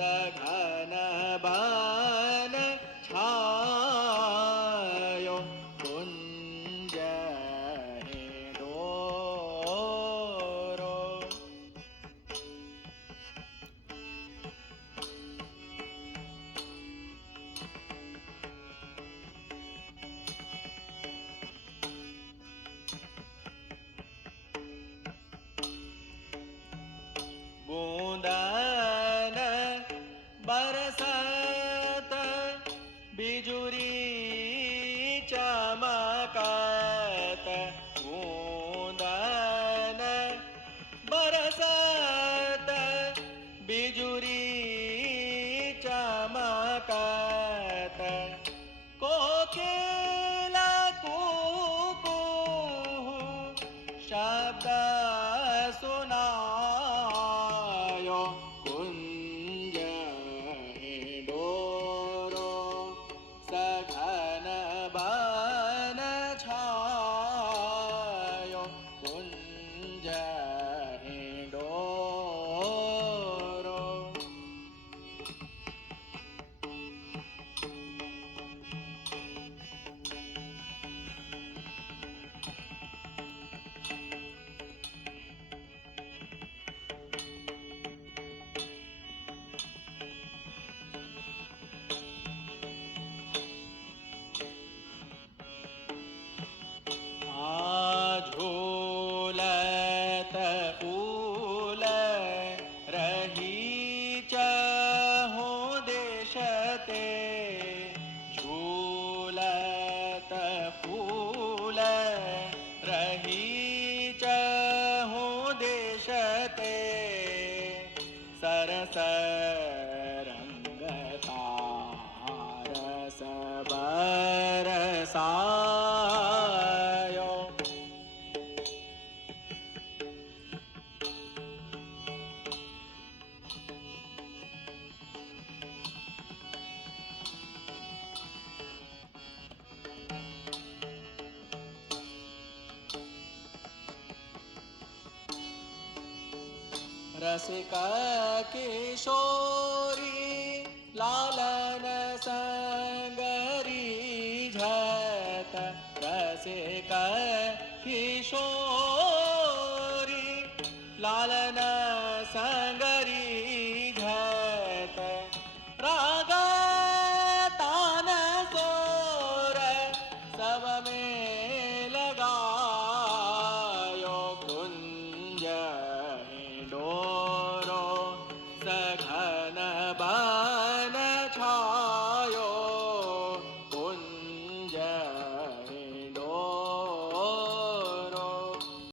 सघन बन छायो कुंज हिंडोरो। बूंदन बरसत बिजुरी चमकत। बूंदन बरसत बिजुरी चमकत। कोकिला कुहू शब्द सुनायो कुंज हिंडोरो। सघन बन छायो कुंज हिंडोरो। झूलत फूल रही चहुँ देशते। झूलत फूल रही चहुँ देशते। सरस रंगता रस बरसायो। रसिक किशोरी लालन संगरी झत। रसिक किशोरी लालन